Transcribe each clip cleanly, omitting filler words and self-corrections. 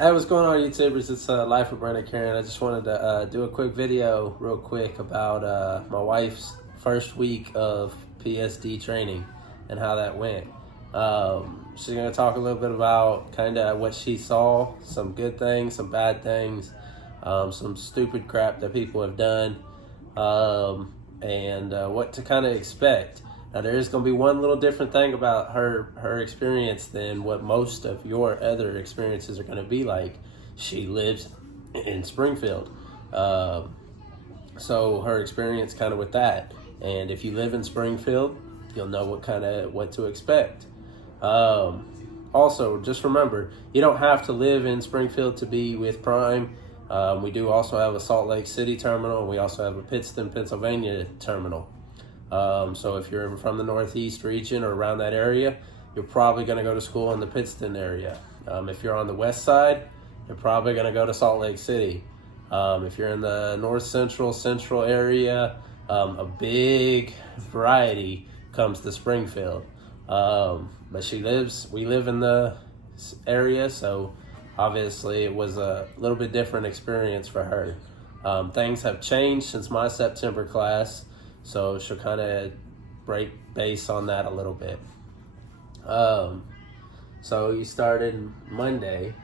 Hey, what's going on, YouTubers? It's Life of Brenda Karen. I just wanted to do a quick video real quick about my wife's first week of Psd training and how that went. She's going to talk a little bit about kind of what she saw, some good things, some bad things, some stupid crap that people have done, and what to kind of expect. Now, there is going to be one little different thing about her experience than what most of your other experiences are going to be like. She lives in Springfield. So her experience kind of with that. And if you live in Springfield, you'll know what to expect. Also, just remember, you don't have to live in Springfield to be with Prime. We do also have a Salt Lake City terminal, and we also have a Pittston, Pennsylvania terminal. So if you're from the Northeast region or around that area, you're probably going to go to school in the Pittston area. If you're on the west side, you're probably going to go to Salt Lake City. If you're in the north central area, a big variety comes to Springfield. But we live in the area, so obviously it was a little bit different experience for her. Things have changed since my September class. So she'll kind of break base on that a little bit. So you started Monday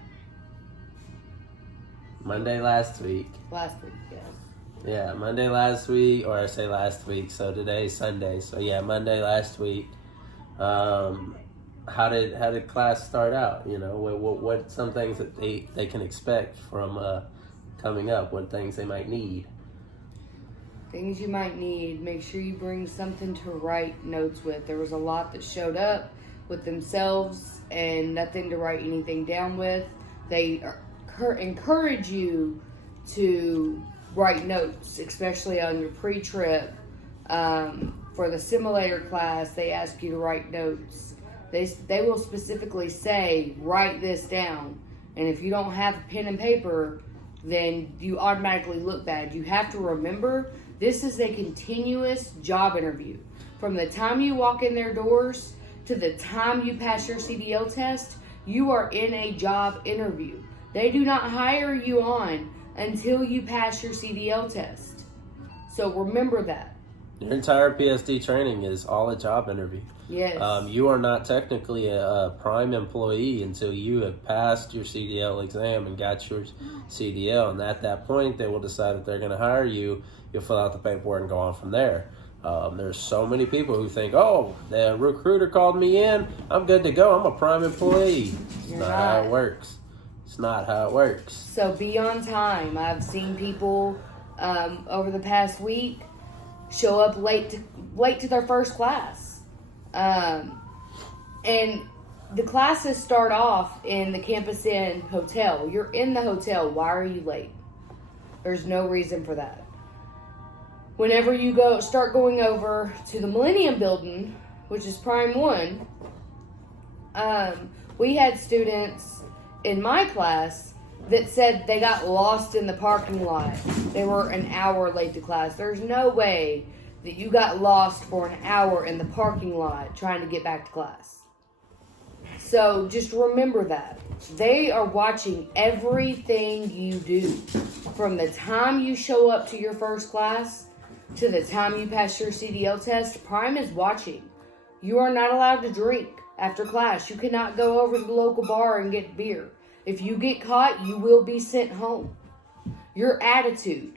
last week. Last week, yes. Yeah, Monday last week, or I say last week, so today's Sunday. So yeah, Monday last week. How did class start out? You know, what some things that they can expect from coming up, what things they might need. Things you might need. Make sure you bring something to write notes with. There was a lot that showed up with themselves and nothing to write anything down with. They encourage you to write notes, especially on your pre-trip. For the simulator class, they ask you to write notes. They will specifically say, write this down. And if you don't have pen and paper, then you automatically look bad. You have to remember, this is a continuous job interview. From the time you walk in their doors to the time you pass your CDL test, you are in a job interview. They do not hire you on until you pass your CDL test. So remember that. Your entire Psd training is all a job interview. Yes. You are not technically a Prime employee until you have passed your CDL exam and got your CDL. And at that point, they will decide if they're going to hire you. You'll fill out the paperwork and go on from there. There's so many people who think, oh, the recruiter called me in, I'm good to go, I'm a Prime employee. It's not how it works. It's not how it works. So be on time. I've seen people over the past week show up late to their first class. And the classes start off in the Campus Inn hotel. You're in the hotel. Why are you late? There's no reason for that. Whenever you start going over to the Millennium Building, which is Prime 1, we had students in my class that said they got lost in the parking lot. They were an hour late to class. There's no way that you got lost for an hour in the parking lot trying to get back to class. So just remember that. They are watching everything you do. From the time you show up to your first class to the time you pass your CDL test, Prime is watching. You are not allowed to drink after class. You cannot go over to the local bar and get beer. If you get caught, you will be sent home. Your attitude.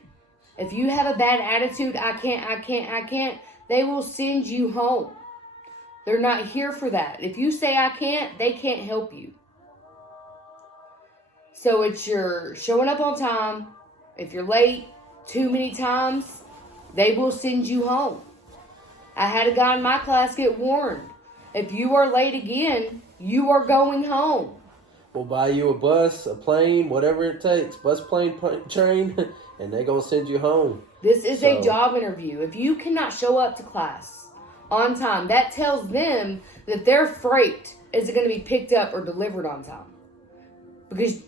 If you have a bad attitude, I can't, they will send you home. They're not here for that. If you say I can't, they can't help you. So it's your showing up on time. If you're late too many times, they will send you home. I had a guy in my class get warned. If you are late again, you are going home. We'll buy you a bus, a plane, whatever it takes. Bus, plane, train, and they're going to send you home. This is a job interview. If you cannot show up to class on time, that tells them that their freight isn't going to be picked up or delivered on time. Because,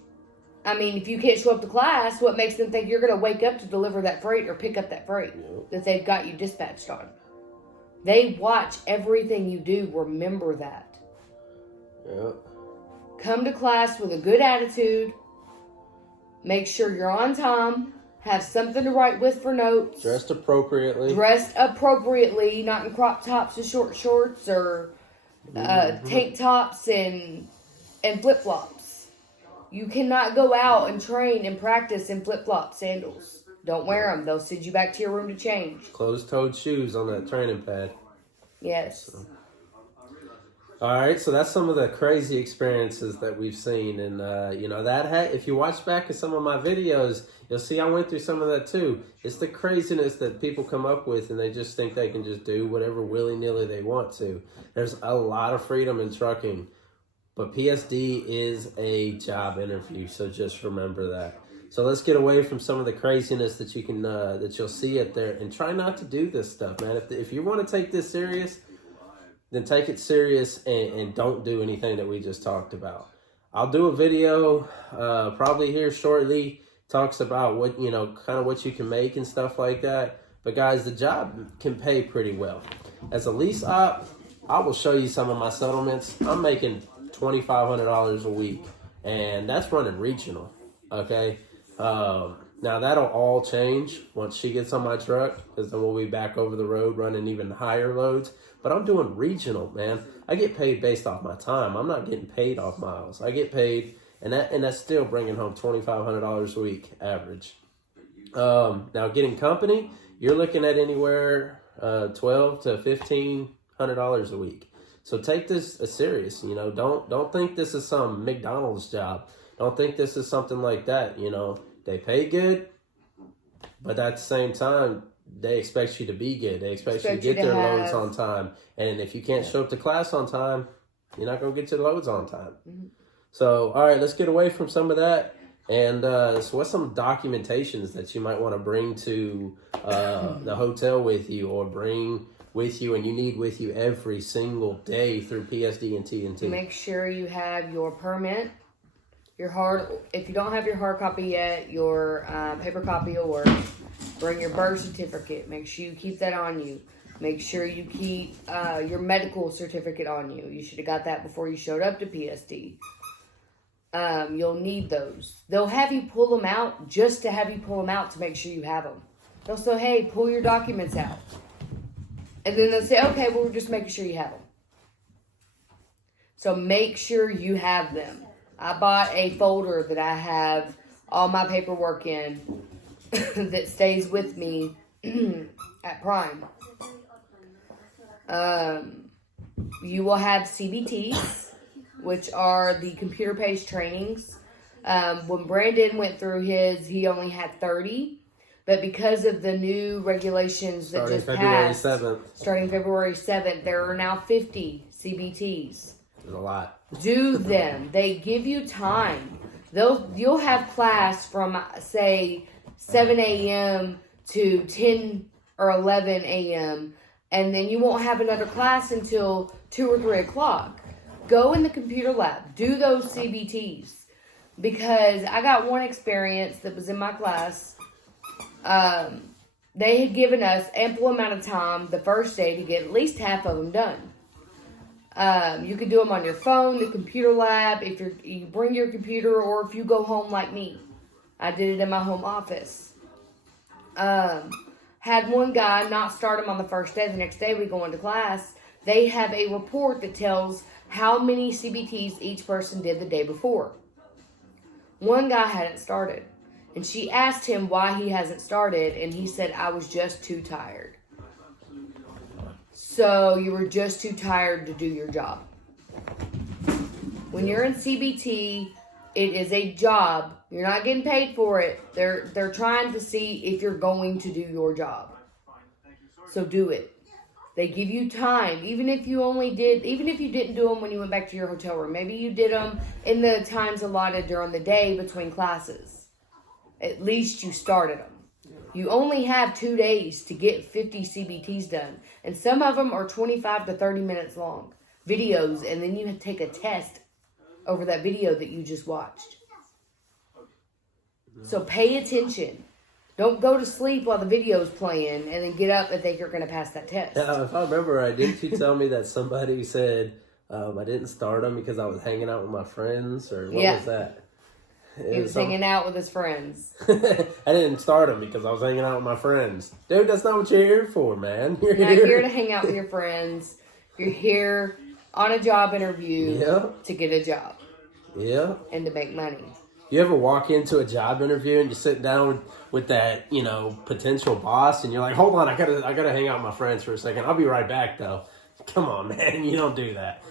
I mean, if you can't show up to class, what makes them think you're going to wake up to deliver that freight or pick up that freight that they've got you dispatched on? They watch everything you do. Remember that. Yep. Come to class with a good attitude. Make sure you're on time. Have something to write with for notes. Dressed appropriately. Dressed appropriately, not in crop tops and short shorts or tank tops and flip-flops. You cannot go out and train and practice in flip-flop sandals. Don't wear them. They'll send you back to your room to change. Closed-toed shoes on that training pad. Yes. All right, so that's some of the crazy experiences that we've seen, and if you watch back at some of my videos, you'll see I went through some of that too. It's the craziness that people come up with, and they just think they can just do whatever willy-nilly they want to. There's a lot of freedom in trucking, but PSD is a job interview, so just remember that. So let's get away from some of the craziness that you can that you'll see out there, and try not to do this stuff, man. If you want to take this serious, then take it serious and don't do anything that we just talked about. I'll do a video probably here shortly, talks about what, kind of what you can make and stuff like that. But guys, the job can pay pretty well. As a lease op, I will show you some of my settlements. I'm making $2,500 a week, and that's running regional, okay? Now that'll all change once she gets on my truck, because then we'll be back over the road running even higher loads. But I'm doing regional, man. I get paid based off my time. I'm not getting paid off miles. I get paid, and that's still bringing home $2,500 a week average. Now getting company, you're looking at anywhere $1,200 to $1,500 a week. So take this as serious. Don't think this is some McDonald's job. Don't think this is something like that. They pay good, but at the same time, they expect you to be good. They expect you to get their loads on time. And if you can't show up to class on time, you're not going to get your loads on time. Mm-hmm. So, all right, let's get away from some of that. And so what's some documentations that you might want to bring to the hotel with you, or bring with you and you need with you every single day through PSD and T&T? Make sure you have your permit, if you don't have your hard copy yet, your paper copy will work. Bring your birth certificate. Make sure you keep that on you. Make sure you keep your medical certificate on you. You should have got that before you showed up to PSD. You'll need those. They'll have you pull them out just to have you pull them out to make sure you have them. They'll say, hey, pull your documents out. And then they'll say, okay, well, we're just making sure you have them. So make sure you have them. I bought a folder that I have all my paperwork in that stays with me at Prime. You will have CBTs, which are the computer-based trainings. When Brandon went through his, he only had 30. But because of the new regulations that just passed, starting February 7th, there are now 50 CBTs. There's a lot. Do them. They give you time. You'll have class from, say, 7 a.m. to 10 or 11 a.m. and then you won't have another class until 2 or 3 o'clock. Go in the computer lab. Do those CBTs. Because I got one experience that was in my class. They had given us ample amount of time the first day to get at least half of them done. You can do them on your phone, the computer lab, if you bring your computer, or if you go home like me. I did it in my home office. Had one guy not start them on the first day. The next day we go into class. They have a report that tells how many CBTs each person did the day before. One guy hadn't started. And she asked him why he hasn't started, and he said, I was just too tired. So you were just too tired to do your job. When you're in CBT, it is a job. You're not getting paid for it. They're trying to see if you're going to do your job. So do it. They give you time. Even if you didn't do them when you went back to your hotel room. Maybe you did them in the times allotted during the day between classes. At least you started them. You only have 2 days to get 50 CBTs done. And some of them are 25 to 30 minutes long. Videos. And then you take a test over that video that you just watched. So pay attention. Don't go to sleep while the video's playing and then get up and think you're going to pass that test. Yeah, if I remember right, didn't you tell me that somebody said I didn't start them because I was hanging out with my friends? Or what was that? He was hanging out with his friends. I didn't start him because I was hanging out with my friends. Dude, that's not what you're here for, man. You're not here to hang out with your friends. You're here on a job interview to get a job. Yeah. And to make money. You ever walk into a job interview and you sit down with that, potential boss and you're like, hold on, I gotta hang out with my friends for a second. I'll be right back though. Come on, man, you don't do that.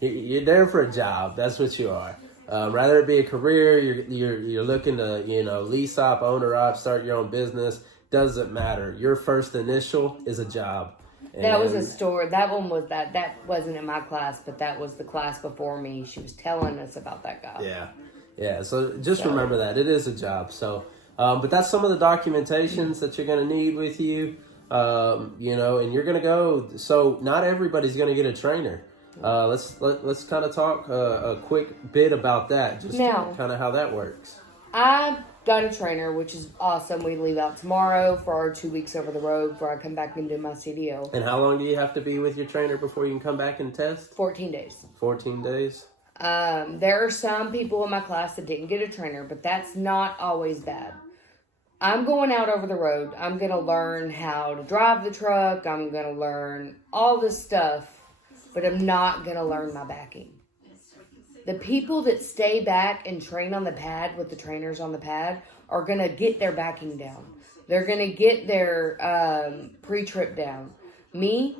You're there for a job. That's what you are. Rather it be a career, you're looking to, lease op, owner op, start your own business. Doesn't matter. Your first initial is a job. That was a story. That one was that wasn't in my class, but that was the class before me. She was telling us about that guy. Yeah. So just remember that it is a job. So, but that's some of the documentations that you're going to need with you. And you're going to go. So not everybody's going to get a trainer. Let's kind of talk a quick bit about that. Just kind of how that works. I got a trainer, which is awesome. We leave out tomorrow for our 2 weeks over the road before I come back and do my CDL. And how long do you have to be with your trainer before you can come back and test? 14 days. 14 days? There are some people in my class that didn't get a trainer, but that's not always bad. I'm going out over the road. I'm going to learn how to drive the truck. I'm going to learn all this stuff, but I'm not going to learn my backing. The people that stay back and train on the pad with the trainers on the pad are going to get their backing down. They're going to get their pre-trip down. Me,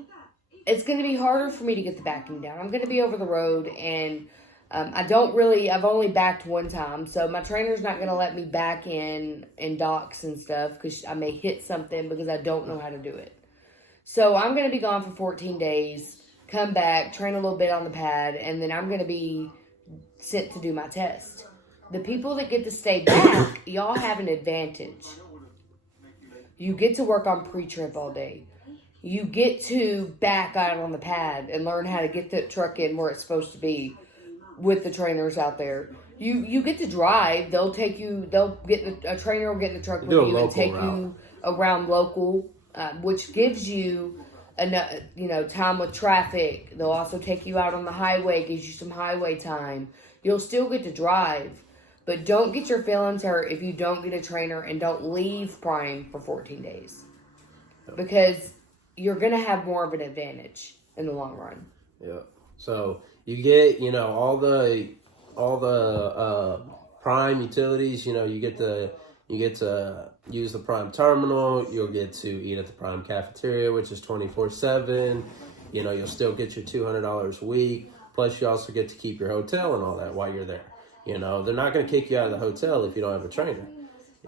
it's going to be harder for me to get the backing down. I'm going to be over the road, and I've only backed one time, so my trainer's not going to let me back in docks and stuff because I may hit something because I don't know how to do it. So I'm going to be gone for 14 days, come back, train a little bit on the pad, and then I'm going to be sent to do my test. The people that get to stay back, y'all have an advantage. You get to work on pre-trip all day. You get to back out on the pad and learn how to get the truck in where it's supposed to be with the trainers out there. You get to drive. A trainer will get in the truck with you and take you around local, which gives you time with traffic. They'll also take you out on the highway, gives you some highway time. You'll still get to drive, but don't get your feelings hurt if you don't get a trainer and don't leave Prime for 14 days. Because you're going to have more of an advantage in the long run. Yeah. So you get, all the Prime utilities, you get to use the Prime terminal. You'll get to eat at the Prime cafeteria, which is 24/7. You'll still get your $200 a week. Plus, you also get to keep your hotel and all that while you're there. They're not going to kick you out of the hotel if you don't have a trainer.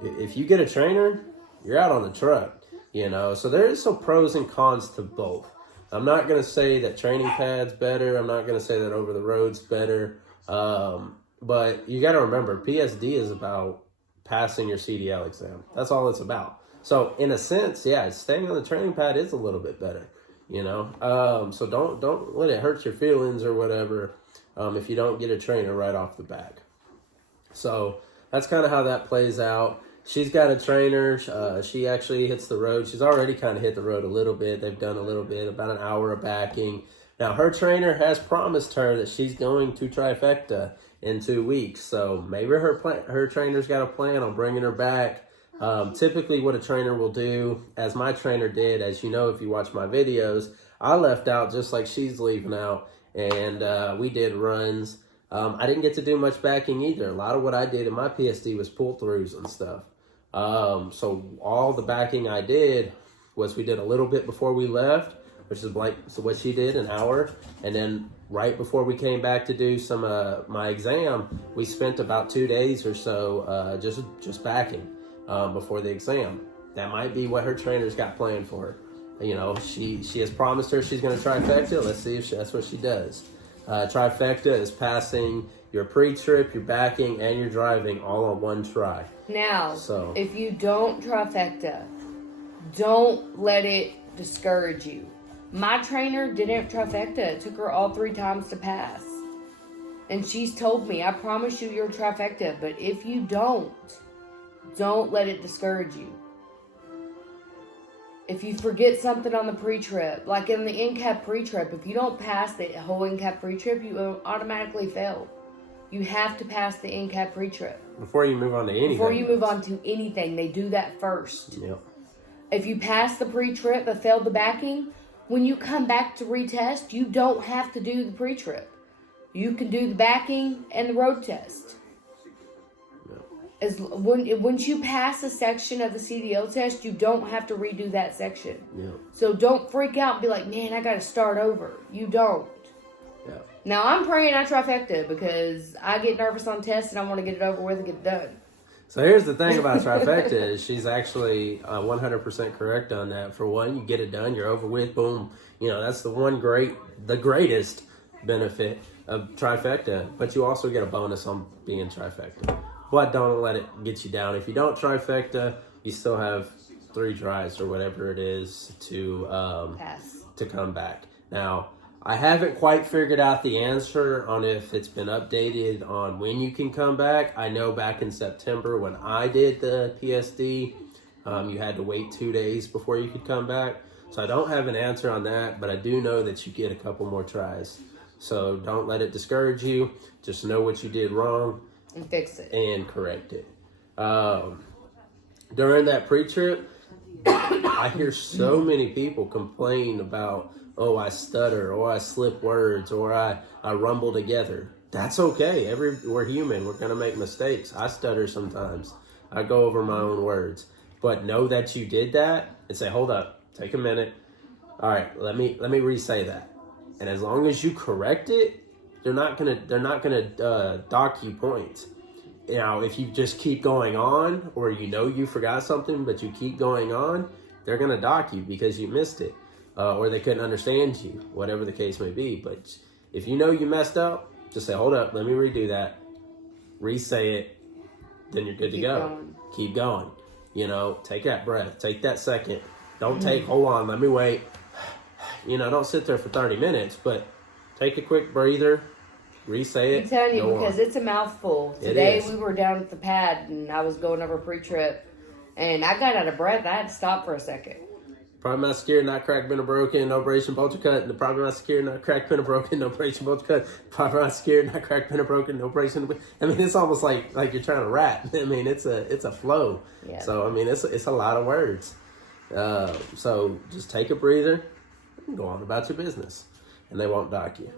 If you get a trainer, you're out on the truck. So there is some pros and cons to both. I'm not going to say that training pad's better. I'm not going to say that over the road's better. But you got to remember, PSD is about passing your CDL exam. That's all it's about. So in a sense, staying on the training pad is a little bit better, so don't let it hurt your feelings or whatever if you don't get a trainer right off the bat. So that's kind of how that plays out. She's got a trainer. She actually hits the road. She's already kind of hit the road a little bit. They've done a little bit, about an hour of backing. Now her trainer has promised her that she's going to Trifecta in 2 weeks. So maybe her trainer's got a plan on bringing her back. Typically what a trainer will do, as my trainer did, as you know if you watch my videos, I left out just like she's leaving out, and we did runs. I didn't get to do much backing either. A lot of what I did in my PSD was pull-throughs and stuff. So all the backing I did was we did a little bit before we left, which is what she did, an hour, and then right before we came back to do some my exam, we spent about 2 days or so just backing before the exam. That might be what her trainer's got planned for her. She has promised her she's going to Trifecta. Let's see if that's what she does. Trifecta is passing your pre-trip, your backing, and your driving all on one try. Now, if you don't Trifecta, don't let it discourage you. My trainer didn't Trifecta. It took her all 3 times to pass. And she's told me, I promise you you're Trifecta, but if you don't let it discourage you. If you forget something on the pre-trip, like in the NCAB pre-trip, if you don't pass the whole NCAB pre-trip, you automatically fail. You have to pass the NCAB pre-trip. Before you move on to anything. Before you move on to anything, they do that first. Yep. If you pass the pre-trip but failed the backing, when you come back to retest, you don't have to do the pre-trip. You can do the backing and the road test. Once you pass a section of the CDL test, you don't have to redo that section. Yeah. So don't freak out and be like, man, I got to start over. You don't. Yeah. Now, I'm praying I trifecta because I get nervous on tests and I want to get it over with and get it done. So here's the thing about trifecta is she's actually 100% correct on that. For one, you get it done, you're over with, boom. You know, that's the greatest benefit of trifecta. But you also get a bonus on being trifecta. But don't let it get you down. If you don't trifecta, you still have 3 tries or whatever it is to Pass. To come back. Now, I haven't quite figured out the answer on if it's been updated on when you can come back. I know back in September when I did the PSD, you had to wait 2 days before you could come back. So I don't have an answer on that, but I do know that you get a couple more tries. So don't let it discourage you. Just know what you did wrong. And fix it. And correct it. During that pre-trip, I hear so many people complain about, oh, I stutter, or I slip words, or I rumble together. That's okay. We're human. We're going to make mistakes. I stutter sometimes. I go over my own words. But know that you did that and say, hold up, take a minute. All right, let me re-say that. And as long as you correct it, they're not gonna dock you points. Now, if you just keep going on, or you forgot something but you keep going on, they're gonna dock you because you missed it, or they couldn't understand you, whatever the case may be. But if you know you messed up, just say, "Hold up, let me redo that." Re-say it, then you're good to go. Keep going. Take that breath, take that second. Don't hold on, let me wait. Don't sit there for 30 minutes, but take a quick breather. Re-say it. I'm telling you, because on. it's a mouthful. Today we were down at the pad and I was going over pre-trip and I got out of breath. I had to stop for a second. Probably not secure, not cracked, been broken, no abrasion, bolter cut. The probably not secure, not cracked, been broken, no abrasion, bolter cut. Probably not secure, not cracked, been broken, no abrasion. I mean, it's almost like you're trying to rap. I mean, it's a flow. Yeah. So I mean, it's a lot of words. So just take a breather and go on about your business, and they won't dock you.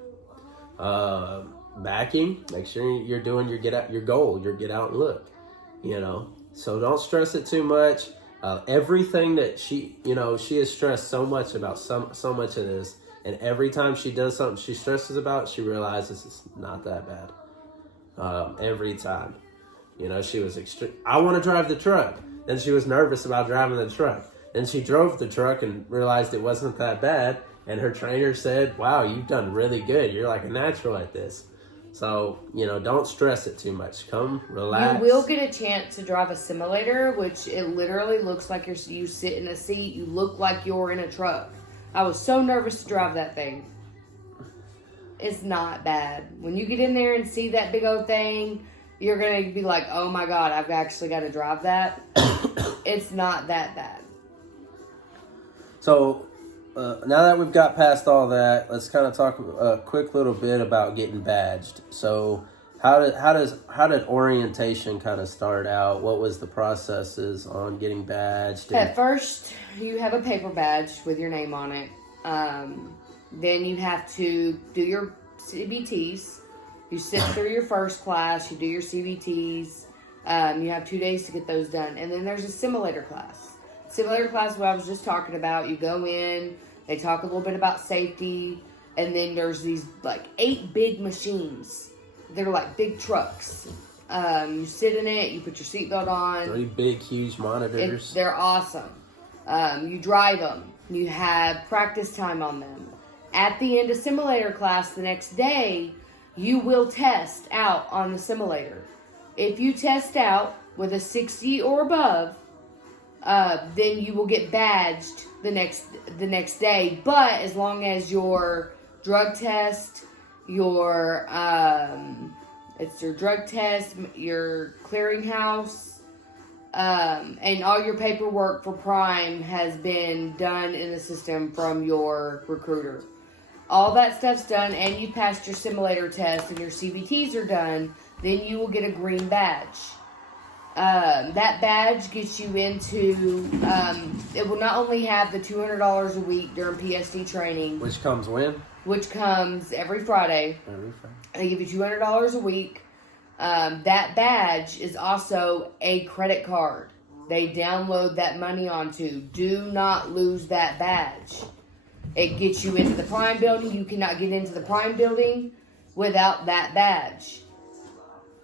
Backing, make sure you're doing your get out and look, so don't stress it too much. Everything that she has stressed so much about so much of this, and every time she does something she stresses about, she realizes it's not that bad. Every time, she was I want to drive the truck. Then she was nervous about driving the truck. Then she drove the truck and realized it wasn't that bad. And her trainer said, wow, you've done really good. You're like a natural at this. So, don't stress it too much. Come, relax. You will get a chance to drive a simulator, which it literally looks like you sit in a seat. You look like you're in a truck. I was so nervous to drive that thing. It's not bad. When you get in there and see that big old thing, you're going to be like, oh my God, I've actually got to drive that. It's not that bad. So, now that we've got past all that, let's kind of talk a quick little bit about getting badged. So, how did orientation kind of start out? What was the processes on getting badged? At first, you have a paper badge with your name on it. Then you have to do your CBTs. You sit through your first class. You do your CBTs. You have 2 days to get those done, and then there's a simulator class. Simulator class, what I was just talking about. You go in. They talk a little bit about safety, and then there's these 8 big machines. They're like big trucks. You sit in it, you put your seatbelt on. 3 big, huge monitors. They're awesome. You drive them. You have practice time on them. At the end of simulator class the next day, you will test out on the simulator. If you test out with a 60 or above, then you will get badged the next day. But as long as your drug test, your drug test, your clearinghouse, and all your paperwork for Prime has been done in the system from your recruiter. all that stuff's done, and you passed your simulator test and your CBTs are done, then you will get a green badge. That badge gets you into, it will not only have the $200 a week during Psd training. Which comes when? Which comes every Friday. Every Friday. They give you $200 a week. That badge is also a credit card. They download that money onto. Do not lose that badge. It gets you into the Prime building. You cannot get into the Prime building without that badge.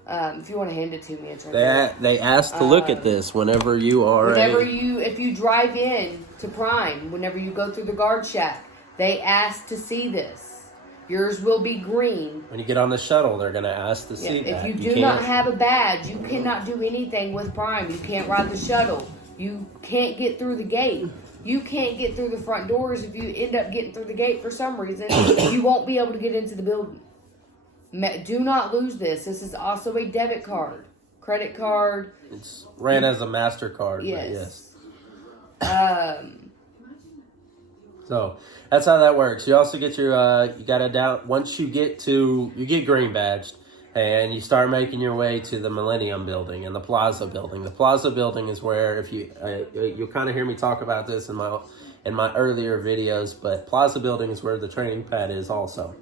If you want to hand it to me, it's right there. They ask to look at this whenever you are. If you drive in to Prime, whenever you go through the guard shack, they ask to see this. Yours will be green. When you get on the shuttle, they're going to ask to see that. If you do not have a badge, you cannot do anything with Prime. You can't ride the shuttle. You can't get through the gate. You can't get through the front doors. If you end up getting through the gate for some reason, you won't be able to get into the building. Do not lose this. This is also a debit card, credit card. It's ran as a MasterCard. Yes. So that's how that works. You also get your you got to down once you get green badged, and you start making your way to the Millennium Building and the Plaza Building. The Plaza Building is where, if you you'll kind of hear me talk about this in my earlier videos, but Plaza Building is where the training pad is also.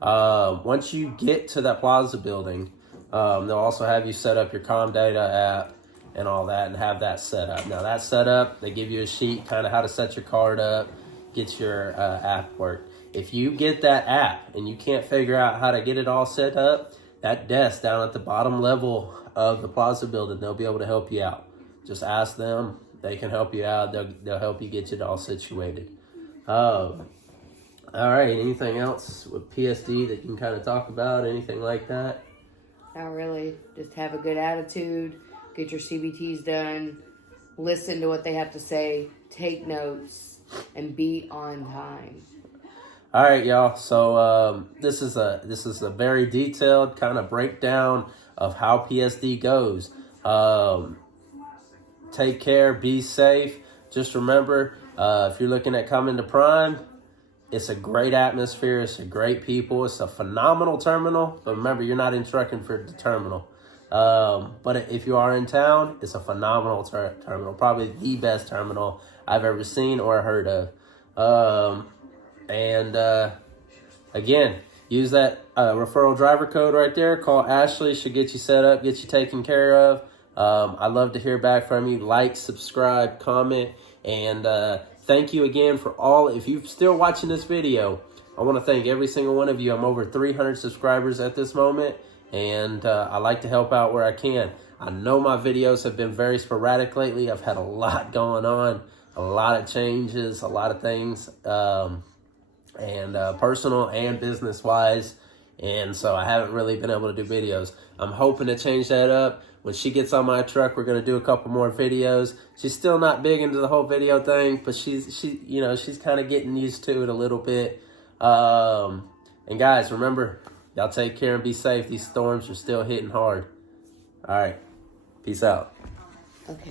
Once you get to that Plaza Building, they'll also have you set up your CABTYL app and all that, and have that set up. Now that set up, they give you a sheet, kind of how to set your card up, get your app work. If you get that app and you can't figure out how to get it all set up, that desk down at the bottom level of the Plaza Building, they'll be able to help you out. Just ask them. They can help you out. They'll help you get it all situated. All right, anything else with PSD that you can kind of talk about? Anything like that? Not really. Just have a good attitude. Get your CBTs done. Listen to what they have to say. Take notes. And be on time. All right, y'all. So this is a very detailed kind of breakdown of how PSD goes. Take care. Be safe. Just remember, if you're looking at coming to Prime, it's a great atmosphere. It's a great people. It's a phenomenal terminal. But remember, you're not instructing for the terminal. But if you are in town, it's a phenomenal terminal. Probably the best terminal I've ever seen or heard of. Again, use that referral driver code right there. Call Ashleigh. She'll get you set up, get you taken care of. I'd love to hear back from you. Like, subscribe, comment, and thank you again for all. If you're still watching this video, I want to thank every single one of you. I'm over 300 subscribers at this moment, and I like to help out where I can. I know my videos have been very sporadic lately. I've had a lot going on, a lot of changes, a lot of things, and personal and business-wise, and so I haven't really been able to do videos. I'm hoping to change that up. When she gets on my truck, we're going to do a couple more videos. She's still not big into the whole video thing, but she's kind of getting used to it a little bit. And guys, remember, y'all take care and be safe. These storms are still hitting hard. All right. Peace out. Okay.